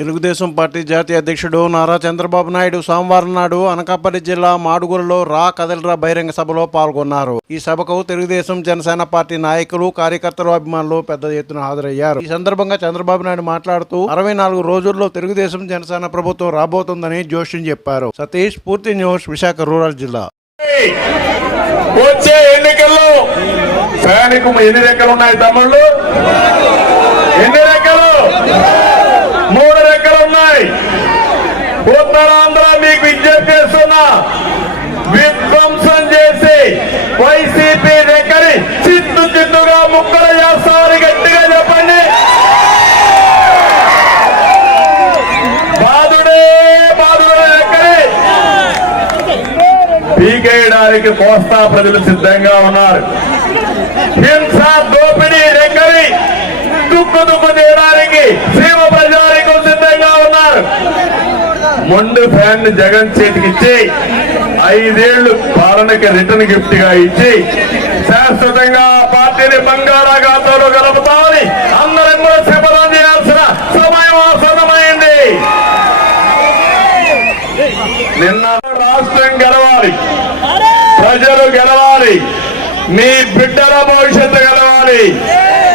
Telugu Desam party జాతీయ అధ్యక్షుడు నారా చంద్రబాబు నాయుడు సోమవారం నాడు అనకాపల్లి జిల్లా మాడుగులలో రా కదలరా బహిరంగ సభలో పాల్గొన్నారు. ఈ సభకు తెలుగుదేశం జనసేన పార్టీ నాయకులు కార్యకర్తలు అభిమానులు పెద్ద ఎత్తున హాజరయ్యారు. ఈ సందర్భంగా చంద్రబాబు నాయుడు మాట్లాడుతూ అరవై నాలుగు రోజుల్లో తెలుగుదేశం జనసేన ప్రభుత్వం రాబోతుందని జోష్యం చెప్పారు. సతీష్ పూర్తి న్యూస్ విశాఖ రూరల్ జిల్లా. వచ్చే ఎన్నికల్లో ఎన్ని రెక్కలు ఉన్నాయి తమ్ముళ్ళు? ఎన్ని రెక్కలు? మూడు రెక్కలు ఉన్నాయి. ఉత్తరాంధ్ర మీకు విజ్ఞప్తి చేస్తున్నా విధ్వంసం చేసి వైసీపీ దగ్గరి చిత్తు చిత్తుగా ముక్కలు చేస్తామని గట్టిగా చెప్పండి. బాధుడే బాధుడే రెక్కని పీకేయడానికి కోస్తా ప్రజలు సిద్ధంగా ఉన్నారు. హింస దోపిడీ రెక్కని దుక్కు దుక్కు చేయడానికి సీమ ప్రజానికం మొండు ఫ్యాన్ జగన్ చేతికి ఇచ్చి ఐదేళ్ళు పాలనకి రిటర్న్ గిఫ్ట్గా ఇచ్చి శాశ్వతంగా పార్టీని బంగాళాఖాతంలో కలుపుతామని అందరం కూడా శపథం చేయాల్సిన సమయం ఆసన్నమైంది. నిన్న రాష్ట్రం గెలవాలి ప్రజలు గెలవాలి మీ బిడ్డల భవిష్యత్తు గెలవాలి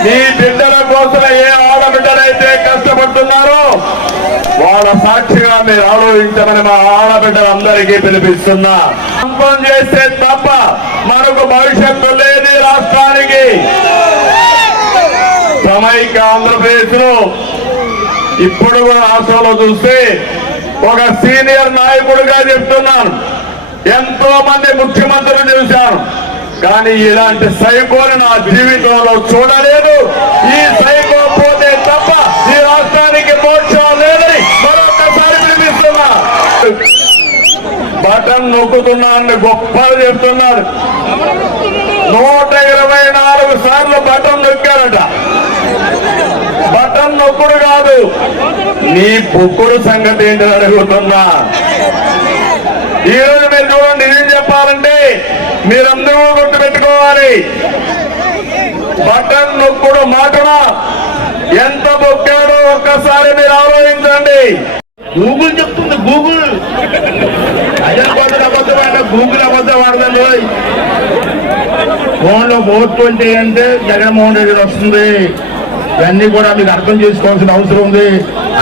మీ బిడ్డల కోసం ఏ ఆడబిడ్డలైతే కష్టపడుతున్నారో. వాళ్ళ సాక్షిగా మీరు ఆలోచించమని మా ఆడబిడ్డలందరికీ పిలిపిస్తున్నా. సంపం చేస్తే తప్ప మనకు భవిష్యత్తు లేని రాష్ట్రానికి. సమైక్య ఆంధ్రప్రదేశ్లో ఇప్పుడు కూడా రాష్ట్రంలో చూస్తే ఒక సీనియర్ నాయకుడిగా చెప్తున్నాను. ఎంతో మంది ముఖ్యమంత్రులు చూశాను కానీ ఇలాంటి సైకోని నా జీవితంలో చూడలేదు. ఈ సైకో పోతే తప్ప ఈ రాష్ట్రానికి మోక్షం లేదని మరొకసారి పిలిపిస్తున్నా బటన్ నొక్కుతున్నాను గొప్పలు చెప్తున్నాడు. నూట ఇరవై నాలుగు సార్లు బటన్ నొక్కారట బటన్ నొక్కుడు కాదు నీ బుక్కుడు సంగతి ఏంటి అడుగుతున్నా. ఈ రోజు మీరు చూడండి నిజం చెప్పాలంటే మీరందరూ గుర్తు పెట్టుకోవాలి బటన్ నొక్కుడు మాటన? ఎంత బొక్కాడో ఒక్కసారి మీరు ఆలోచించండి. గూగుల్ చెప్తుంది గూగుల్. అజల్ కోసం వాడదండి ఫోన్లో ఫోర్ ట్వంటీ అంటే జగన్మోహన్ రెడ్డి వస్తుంది. ఇవన్నీ కూడా మీకు అర్థం చేసుకోవాల్సిన అవసరం ఉంది.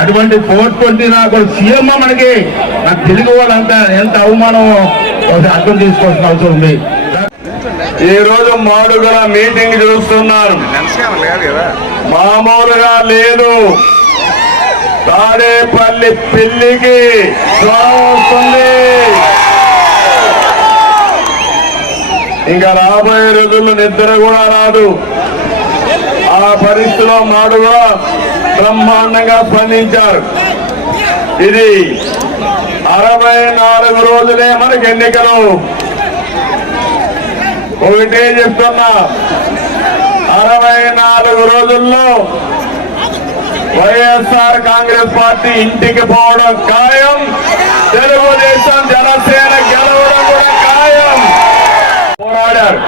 అటువంటి ఫోర్ ట్వంటీ నాకు సీఎం మనకి. నాకు తెలుగు వాళ్ళంతా ఎంత అవమానం అర్థం చేసుకోవాల్సిన అవసరం ఉంది. ఈ రోజు మాడుగల మీటింగ్ చూస్తున్నారు. మామూలుగా లేదు. తాడేపల్లి పిల్లికి జ్వరం ఇంకా రాబోయే రోజుల్లో నిద్ర కూడా రాదు. ఆ పరిస్థితిలో మాడు కూడా బ్రహ్మాండంగా స్పందించారు. ఇది అరవై నాలుగు రోజులే మనకి ఎన్నికలు. ఒకటే చెప్తున్నా? అరవై నాలుగు రోజుల్లో వైఎస్ఆర్ కాంగ్రెస్ పార్టీ ఇంటికి పోవడం ఖాయం తెలుగుదేశం జనసేన గెలవడం కూడా ఖాయం పోరాడారు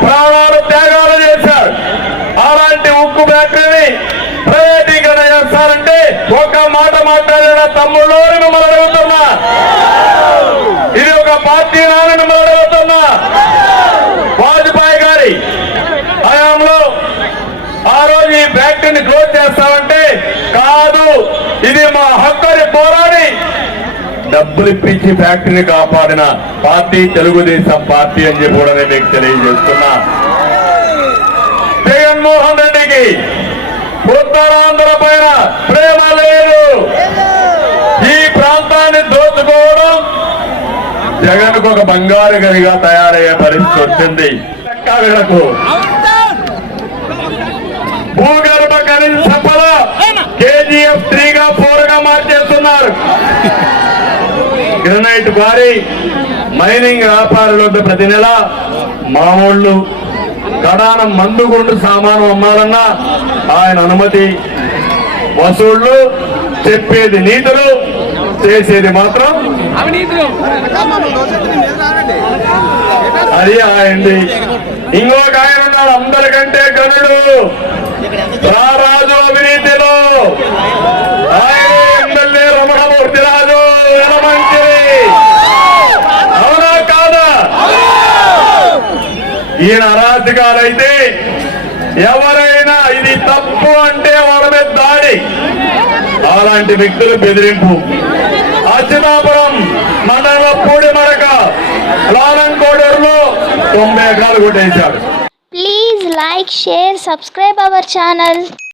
ప్రాణాలు త్యాగాలు చేశారు అలాంటి ఉక్కు ఫ్యాక్టరీని ప్రైవేటీకరణ చేస్తారంటే ఒక మాట మాట్లాడిన తమ్ముళ్ళు అని మిమ్మల్ని అడుగుతున్నా. ఇది ఒక పార్టీ నాని మిమ్మల్ని అడుగుతున్నా. వాజ్పేయి గారి హయాంలో ఆ రోజు ఈ ఫ్యాక్టరీని క్లోజ్ చేస్తామంటే కాదు ఇది మా హక్కుని పోరాడి డబ్బులు ఇప్పించి ఫ్యాక్టరీని కాపాడిన పార్టీ తెలుగుదేశం పార్టీ అని చెప్పి కూడా నేను మీకు తెలియజేస్తున్నా. జగన్మోహన్ రెడ్డికి ఉత్తరాంధ్ర పైన ప్రేమ లేదు ఈ ప్రాంతాన్ని దోచుకోవడం జగన్ ఒక బంగారు గనిగా తయారయ్యే పరిస్థితి వచ్చింది. భూగర్భ ఖనిజ సంపద కేజీఎఫ్ త్రీగా ఫోర్గా మార్చేస్తున్నారు. గ్రనైట్ భారీ మైనింగ్ వ్యాపారులకు ప్రతి నెల మామూళ్ళు కడాన మందు గుండు సామాను అమ్మాలన్నా ఆయన అనుమతి వసూళ్ళు చెప్పేది నీతులు చేసేది మాత్రం అది ఆయండి ఇంకొక ఆయన ఉన్నాడు అందరికంటే గనుడు రాజు అవినీతిలో. ఆయన ఎమ్మెల్యే రమణమూర్తి రాజు అవునా కాదా? ఈయన అరాధికారైతే ఎవరైనా ఇది తప్పు అంటే వాళ్ళ మీద దాడి. అలాంటి వ్యక్తులు బెదిరింపు. తొంభై ఎకరాలు కొట్టేశాడు Please like, share, subscribe our channel.